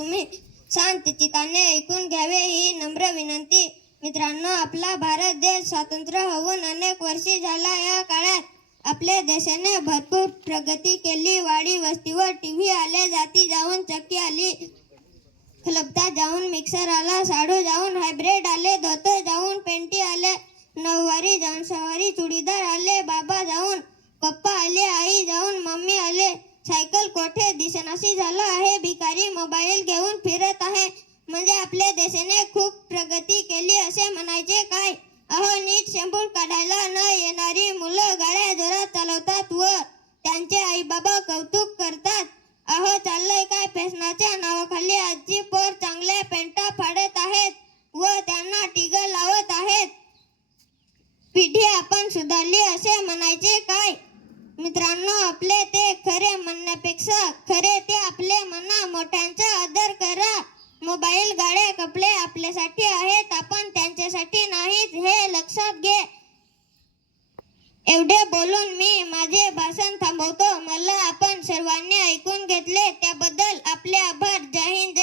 तुम्ही शांत चिताने ऐकून घ्यावे ही नम्र विनंती. मित्रांनो आपला भारत देश स्वातंत्र्य होऊन अनेक वर्षे झाला या काळात. आपल्या देशाने भरपूर प्रगती केली. वाडी वस्तीवर टीव्ही आले जाती जाऊन चक्की आली. खलबता जाऊन मिक्सर आला साडू जाऊन हायब्रेड आले धोतर जाऊन पेंटी आले नऊवारी जाऊन सवारी चुडीदार आले बाबा जाऊन पप्पा सायकल कोठे दिसनाशी झालं आहे? भिकारी मोबाईल घेऊन फिरत आहे. म्हणजे आपल्या देशाने खूप प्रगती केली असे म्हणायचे काय? अहो नीट शंभूर काढायला न येणारी मुलं गाड्या जोरात चालवतात व त्यांचे आई बाबा कौतुक करतात. अहो चाललंय काय? फेसनाच्या नावाखाली आजची पोर चांगल्या पेंटा फाडत आहेत व त्यांना टिग लावत आहेत. पिढी आपण सुधारली असे म्हणायचे काय? मित्रांनो आपले मोबाईल गाड्या कपडे आपल्यासाठी आहेत आपण त्यांच्यासाठी नाहीत हे लक्षात घे. एवढे बोलून मी माझे भाषण थांबवतो. मला आपण सर्वांनी ऐकून घेतले त्याबद्दल आपले आभार. जय हिंद.